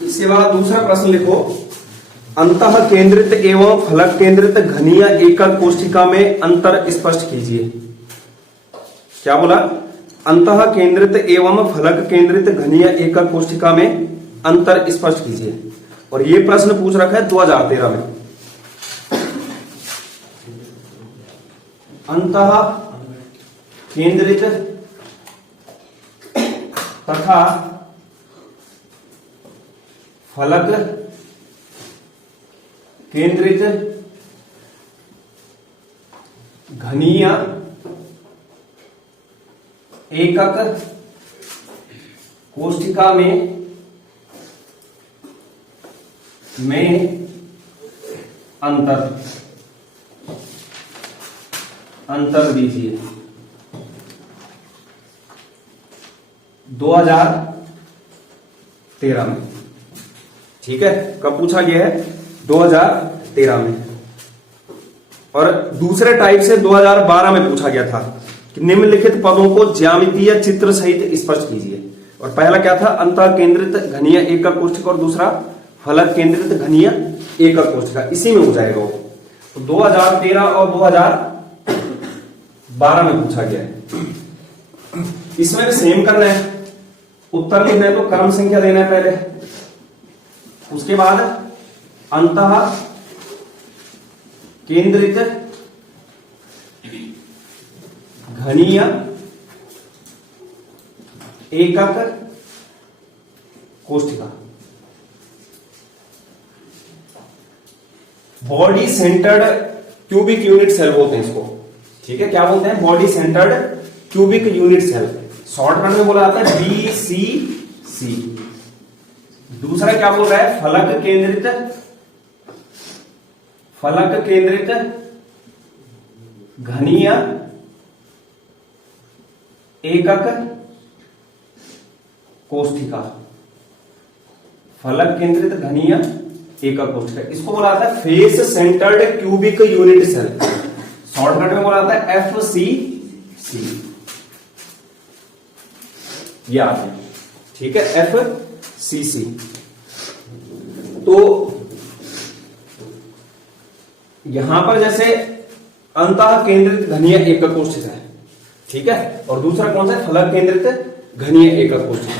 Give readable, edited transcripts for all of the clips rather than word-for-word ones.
इसके बाद दूसरा प्रश्न लिखो, अंतः केंद्रित एवं फलक केंद्रित घनीय एकक कोष्ठिका में अंतर स्पष्ट कीजिए। क्या बोला? अंतः केंद्रित एवं फलक केंद्रित घनीय एकक कोष्ठिका में अंतर स्पष्ट कीजिए। और ये प्रश्न पूछ रखा है 2013 में। अंतः केंद्रित तथा फलक केंद्रित घनीय एकक कोष्ठिका में अंतर दीजिए। 2013 में, ठीक है। कब पूछा गया है? 2013 में। और दूसरे टाइप से 2012 में पूछा गया था कि निम्नलिखित पदों को ज्यामितीय चित्र सहित स्पष्ट कीजिए। और पहला क्या था? अंतः केंद्रित घनीय एकक कोष्ठिका, और दूसरा फलक केंद्रित घनीय एकक कोष्ठिका। इसी में हो जाएगा वो। तो 2013 और 2012 में पूछा गया है। इसमें भी सेम करना है। उत्तर लिखना है तो क्रम संख्या देना है पहले, उसके बाद अंतः केंद्रित घनीय एकक कोष्ठिका। Body centred cubic unit cell बोलते हैं इसको, ठीक है। क्या बोलते हैं? Body centred cubic unit cell, shortcut में बोला जाता है BCC। दूसरा क्या बोल रहा है? फलक केंद्रित घनीय एकक कोष्ठिका। फलक केंद्रित घनीय एकक कोष्ठिका, इसको बोला जाता है face centred cubic unit cell, shortcut में बोला जाता है FCC। याद है, ठीक है, FCC। तो यहां पर जैसे अंतः केंद्रित घनीय एकक कोष्ठिका है, ठीक है। और दूसरा कौन सा है? फलक केंद्रित घनीय एकक कोष्ठिका।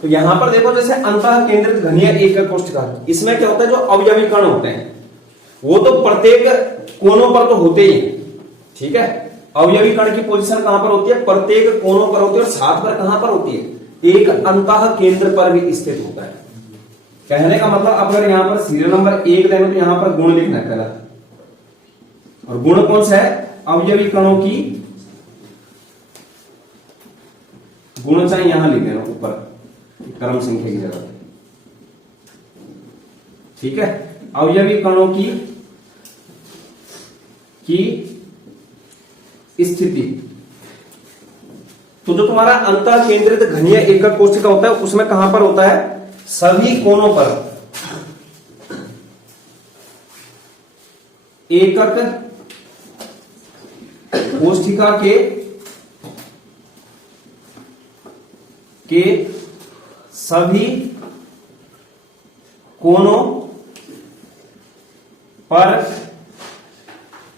तो यहां पर देखो, जैसे अंतः केंद्रित घनीय एकक कोष्ठिका, इसमें क्या होता है? जो अवयवी कण होते हैं वो तो प्रत्येक कोनों पर तो होते ही, ठीक है। अवयवी कण की पोजीशन कहां पर होती है? प्रत्येक कोनों पर होती है। और सात पर कहां पर होती है? एक अंतः केंद्र पर भी स्थित होता है। कहने का मतलब, अगर यहां पर सीरियल नंबर 1 देना तो यहां पर गुण लिखना है पहला। और गुण कौन सा है? अवयवी कणों की गुण चाहे यहां लिख देना ऊपर क्रम संख्या की जगह, ठीक है। अवयवी कणों की स्थिति। तो जो तुम्हारा अंतः केंद्रित घनीय एकक कोष्ठिका होता है उसमें कहां पर होता है? सभी कोनों पर एकक कोष्ठिका के सभी कोनों पर।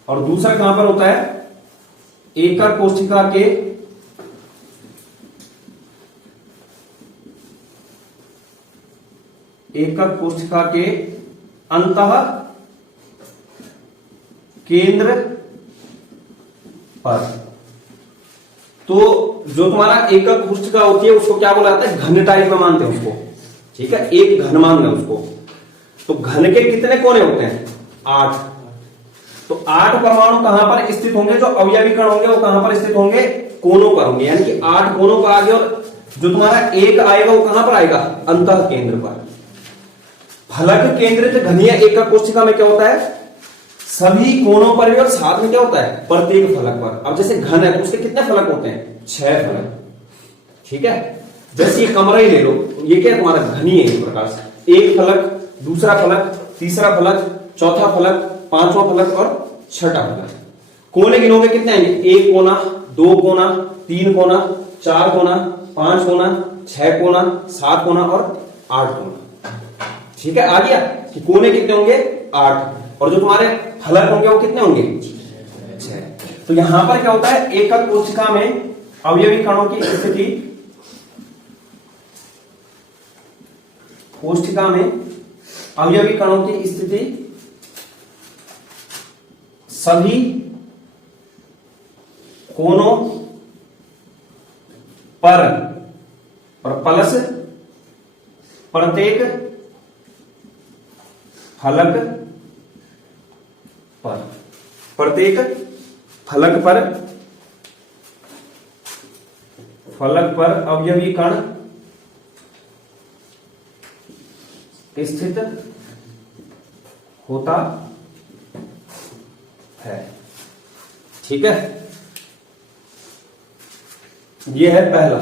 और दूसरा कहां पर होता है? एकक कोष्ठिका के अंतः केंद्र पर। तो जो तुम्हारा एकक कोष्ठिका होती है उसको क्या बोला जाता है? घन टाइप में मानते हैं उसको, ठीक है। एक घन मान है उसको। तो घन के कितने कोने होते हैं? 8। तो 8 परमाणु कहां पर स्थित होंगे? जो अवयवी कण होंगे वो कहां पर स्थित होंगे? कोनों पर होंगे, यानी कि 8 कोनों पर आ गए। और जो तुम्हारा एक आएगा वो कहां पर आएगा? अंतः केंद्र पर। फलक केंद्रित घनीय एकक कोष्ठिका में क्या होता है? सभी कोनों पर भी, और साथ में क्या होता है? प्रत्येक फलक पर। अब जैसे घन है तो उसके कितने फलक होते हैं? 6 फलक, ठीक है। जैसे ये कमरा ही ले लो, ये क्या है? तुम्हारा घनी है इस प्रकार से। एक फलक, दूसरा फलक, तीसरा फलक, चौथा फलक, पांचवा फलक और छठा फलक। कोने गिनोगे कितने आएंगे? 1 कोना, 2 कोना, 3 कोना, 4 कोना, 5 कोना, 6 कोना, 7 कोना और 8 कोना। ठीक है, आ गया कि कोने कितने होंगे 8, और जो तुम्हारे फलक होंगे वो कितने होंगे 6। तो यहां पर क्या होता है, एकक कोशिका में अवयवी कणों की स्थिति, कोशिका में अवयवी कणों की स्थिति सभी कोनों पर और प्लस प्रत्येक फलक पर, प्रत्येक फलक पर अवयवी कण स्थित होता है। ठीक है, यह है पहला।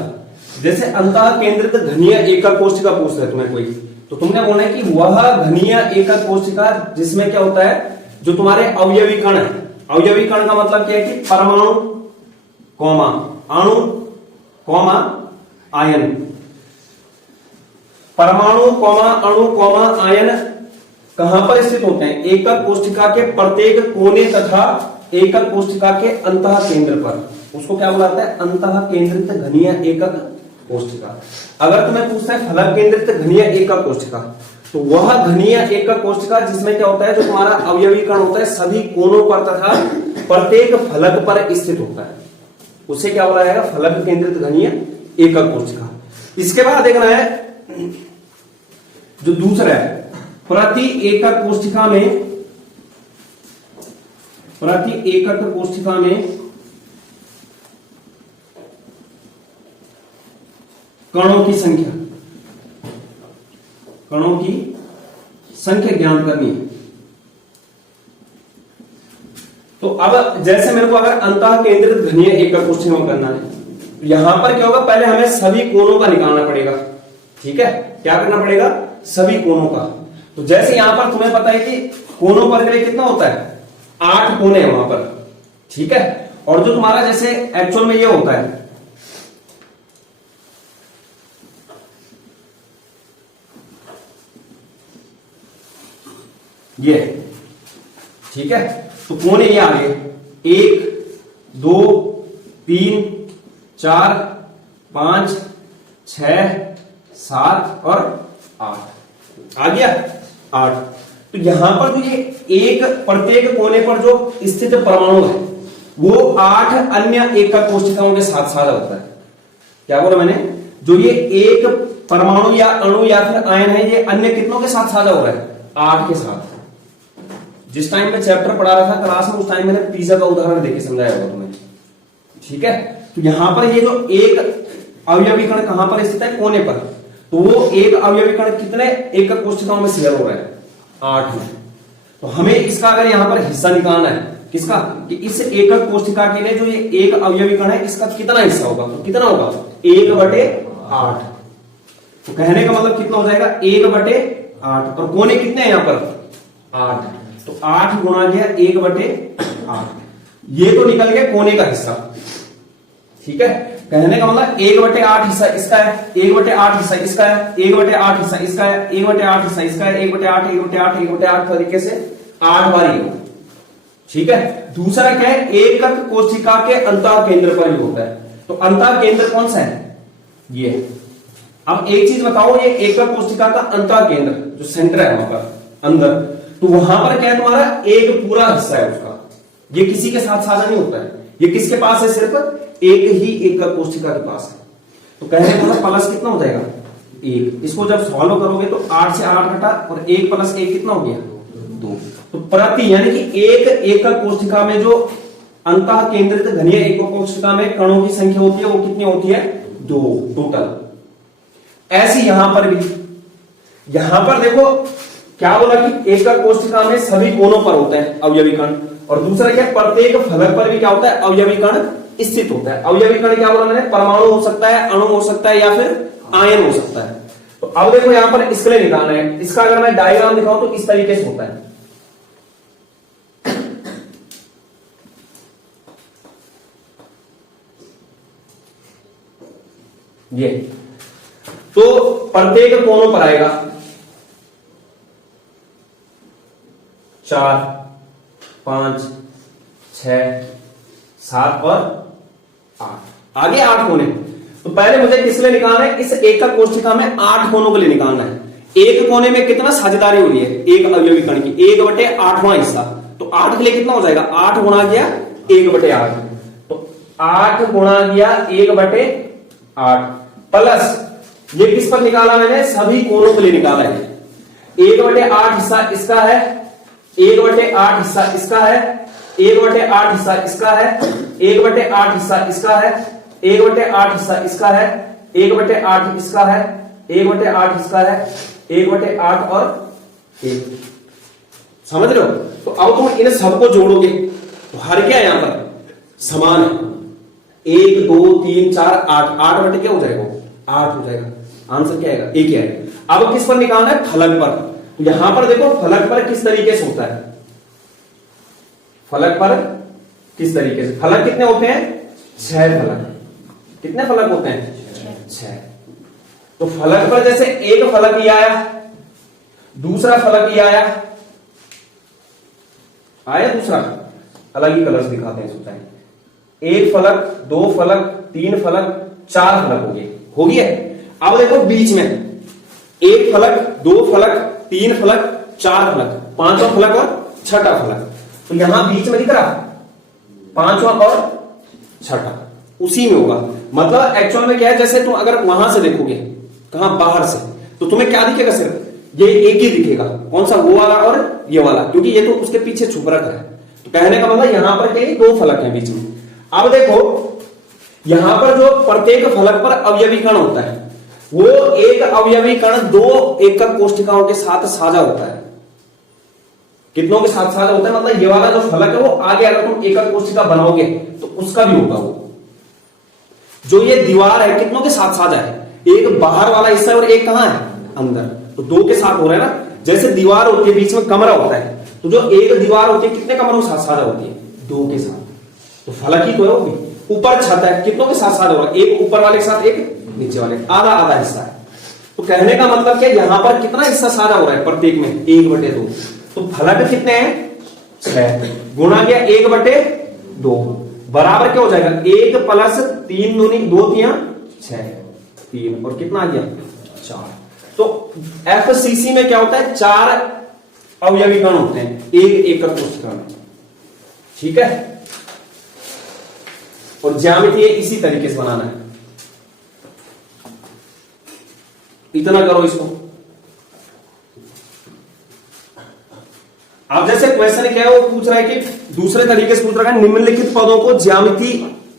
जैसे अंतः केंद्रित घनीय एकक कोशिका पूछ रहे तुम्हें कोई, तो तुमने बोला है कि वह घनीय एकक कोशिका जिसमें क्या होता है, जो तुम्हारे अवयवी कण है। अवयवी कण का मतलब क्या है कि परमाणु कौमा अणु कौमा आयन, परमाणु कौमा अणु कौमा आयन कहां पर स्थित होते हैं, एकक कोशिका के प्रत्येक कोने तथा एकक कोशिका के अंतः केंद्र पर। उसको क्या बोला जाता है, अंतः केंद्रित घनीय एकक कोशिका। अगर तुम्हें पूछता है फलक केंद्रित घनीय एकक कोशिका, तो वह घनीय एकक कोशिका जिसमें क्या होता है, जो तुम्हारा अवयवी कण होता है सभी कोनों पर तथा प्रत्येक फलक पर स्थित होता है, उसे क्या बोला जाएगा, फलक केंद्रित घनीय एकक कोशिका। इसके बाद देखना है जो दूसरा है, प्रति एकक कोशिका में, प्रति एकक कोशिका में कणों की संख्या, कणों की संख्या ज्ञात करनी है। तो अब जैसे मेरे को अगर अंतः केंद्रित घनीय एकक कोशिका में करना है, तो यहां पर क्या होगा, पहले हमें सभी कोनों का निकालना पड़ेगा। ठीक है, क्या करना पड़ेगा, सभी कोनों का। तो जैसे यहां पर तुम्हें पता है कि कोनों पर के लिए कितना होता है, 8 कोने हैं वहां पर। ठीक है, और जो तुम्हारा जैसे एक्चुअल में ये होता है, ये, ठीक है, तो कोने ये आ गए 1 2 3 4 5 6 7 और 8 आ गया 8। तो यहां पर जो ये एक प्रत्येक कोने पर जो स्थित परमाणु है वो 8 अन्य एकक कोशिकाओं के साथ साझा होता है। क्या बोला मैंने, जो ये एक परमाणु या अणु या फिर आयन है, ये अन्य कितनों के साथ साझा हो रहा है, 8 के साथ। जिस टाइम में चैप्टर पढ़ा रहा था क्लास में, उस टाइम मैंने पिज्जा का उदाहरण देके समझाया होगा तुम्हें। ठीक है, तो यहां पर ये जो एक अवयवी कण कहां पर स्थित है, कोने पर, तो वो एक अवयवी कण कितने एकक कोशिकाओं में शेयर हो रहा है, 8 में। तो हमें इसका अगर यहां पर हिस्सा निकालना है, किसका, कि इस एकक कोशिका के लिए जो ये एक अवयवी कण है इसका कितना हिस्सा होगा, तो कितना होगा 1/8। तो कहने का मतलब कितना हो जाएगा, 1/8। और कोने कितने हैं यहां पर 8, तो 8 गुणा गया 1/8। ये तो निकल गया कोने का हिस्सा। ठीक है, कहने का मतलब 1/8 हिस्सा इसका है, 1/8 हिस्सा इसका है, 1/8 हिस्सा इसका है, 1/8 हिस्सा इसका है, 1/8 1/8 1/8 तरीके से 8 बार ये। ठीक है, दूसरा क्या है, एकक कोशिका के अंतः केंद्र पर भी होता है। तो अंतः केंद्र कौन सा है, ये। अब एक चीज बताओ, ये एकक कोशिका का अंतः केंद्र जो सेंटर है वहां पर अंदर, तो वहां पर क्या है, तुम्हारा एक पूरा हिस्सा है उसका, ये किसी के साथ साझा नहीं होता है। ये किसके पास है, सिर्फ एक ही एकक कोशिका के पास है। तो कहने का मतलब प्लस कितना हो जाएगा 1। इसको जब सॉल्व करोगे तो 8 से 8 घटा और 1 + 1 कितना हो गया 2। तो प्रति यानी कि एक एकक कोशिका में जो अंतः केंद्रित घनीय एकक कोशिका में कणों की संख्या होती है वो कितनी होती है, 2 टोटल। ऐसी यहां पर भी, यहां पर देखो क्या बोला कि एकक कोशिका में सभी कोनों पर होते हैं अवयवी कण, और दूसरा क्या, प्रत्येक फलक पर भी क्या होता है, अवयवी कण स्थित होता है। अवयवी कण क्या बोला मैंने, परमाणु हो सकता है, अणु हो सकता है या फिर आयन हो सकता है। तो अब देखो यहां पर इसके लिए निकालना है, इसका अगर मैं डायग्राम दिखाऊं तो इस तरीके से होता है। ये तो प्रत्येक कोनों पर आएगा, 4 5 6 7 और 8। आगे 8 कोने। तो पहले मुझे किस लिए निकालना है, इस एकक कोष्ठिका में 8 कोनों के लिए निकालना है। एक कोने में कितना साझेदारी हो रही है एक अवयवी कण की, 1/8वां हिस्सा। तो 8 के लिए कितना हो जाएगा, 8 गुणा गया 1/8, तो 8 गुणा गया 1/8 प्लस ये किस पर निकाला मैंने, सभी कोनों के लिए निकाला है। 1/8 हिस्सा इसका है, 1/8 हिस्सा इसका है, 1/8 हिस्सा इसका है, 1/8 हिस्सा इसका है, 1/8 हिस्सा इसका है, 1/8 इसका है, 1/8 इसका है, 1/8 और 1। समझ रहे हो। तो अब तुम इन सबको जोड़ोगे तो हर क्या है यहां पर समान है, 1 2 3 4 8, 8 बटे क्या हो जाएगा, 8 हो जाएगा। आंसर क्या आएगा, एक ही आएगा। अब किस पर निकालना है, फलक पर। यहां पर देखो फलक पर किस तरीके से होता है, फलक पर किस तरीके से, फलक कितने होते हैं, 6 फलक। कितने फलक होते हैं, 6। तो फलक पर जैसे एक फलक ही आया, दूसरा फलक ही आया दूसरा, अलग ही कलर्स दिखाते हैं सोचा। एक फलक, 2 फलक, 3 फलक, 4 फलक हो गया। अब देखो बीच में एक फलक, 2 फलक, 3 फलक, 4 फलक, 5वां फलक और 6ठा फलक। तो यहां बीच में दिख रहा 5वां और 6ठा उसी में होगा। मतलब एक्चुअल में क्या है, जैसे तुम अगर वहां से देखोगे, कहां, बाहर से, तो तुम्हें क्या दिखेगा, सिर्फ ये एक ही दिखेगा। कौन सा, वो वाला और ये वाला, क्योंकि ये तो उसके पीछे छुप रखा है। तो कहने का मतलब यहां पर क्या, 2 फलक है बीच में। अब देखो यहां पर जो प्रत्येक फलक पर अवयवी कण होता है, वो एक अवयवी कण 2 एकक कोष्ठिकाओं के साथ साझा होता है। कितनों के साथ साझा होता है, मतलब ये वाला जो फलक है वो आगे अगर तुम एकक कोष्ठिका बनाओगे तो उसका भी होगा। वो जो ये दीवार है कितनों के साथ साझा है, एक बाहर वाला हिस्सा और एक कहां है, अंदर। तो 2 के साथ हो रहा है ना। जैसे दीवार होती है, बीच में कमरा होता है, तो जो एक दीवार होती है कितने कमरों के साथ साझा होती है, 2 के साथ। तो फलक ही तो है वो भी। ऊपर छत है, कितनों के साथ साझा होगा, एक ऊपर वाले के साथ, एक नीचे वाले, आधा आधा हिस्सा है। तो कहने का मतलब क्या, यहां पर कितना हिस्सा साझा हो रहा है प्रत्येक में, 1/2। तो फलक कितने हैं, 6 गुणा गया 1/2 बराबर क्या हो जाएगा, 1 प्लस 3 दूनी 2 3 6, 3 और कितना आ गया 4। तो एफसीसी में क्या होता है, 4 अवयवी कण होते हैं एक एकक कोष्ठिका में। ठीक है। और ज्यामिति इसी तरीके से बनाना है। इतना करो इसको। अब जैसे क्वेश्चन क्या है, वो पूछ रहा है कि दूसरे तरीके से पूछ रहा है, निम्नलिखित पदों को ज्यामिति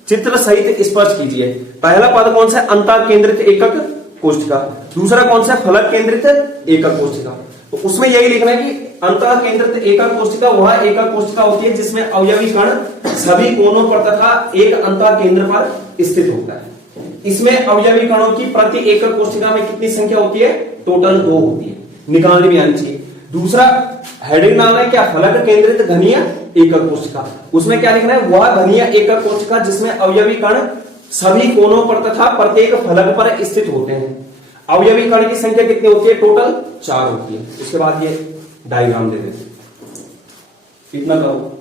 चित्र सहित स्पष्ट कीजिए। पहला पद कौन सा है, अंतः केंद्रित एकक कोष्ठिका। दूसरा कौन सा है, फलक केंद्रित एकक कोष्ठिका। तो उसमें यही लिखना है कि अंतः केंद्रित एकक कोष्ठिका वह एकक कोष्ठिका होती है जिसमें अवयवी कण सभी कोनों पर तथा एक अंतः केंद्र पर स्थित होता है। इसमें अवयवी कणों की प्रति एकक कोष्ठिका में कितनी संख्या होती है, टोटल 2 होती है, निकालने में आनी चाहिए। दूसरा हेडिंग डालना है क्या, फलक केंद्रित घनीय एकक कोष्ठिका। उसमें क्या लिखना है, वह घनीय एकक कोष्ठिका जिसमें अवयवी कण सभी कोनों पर तथा प्रत्येक फलक पर स्थित होते हैं। अवयवी कण की संख्या कितनी होती है, टोटल 4 होती है। उसके बाद ये डायग्राम दे देते, इतना करो।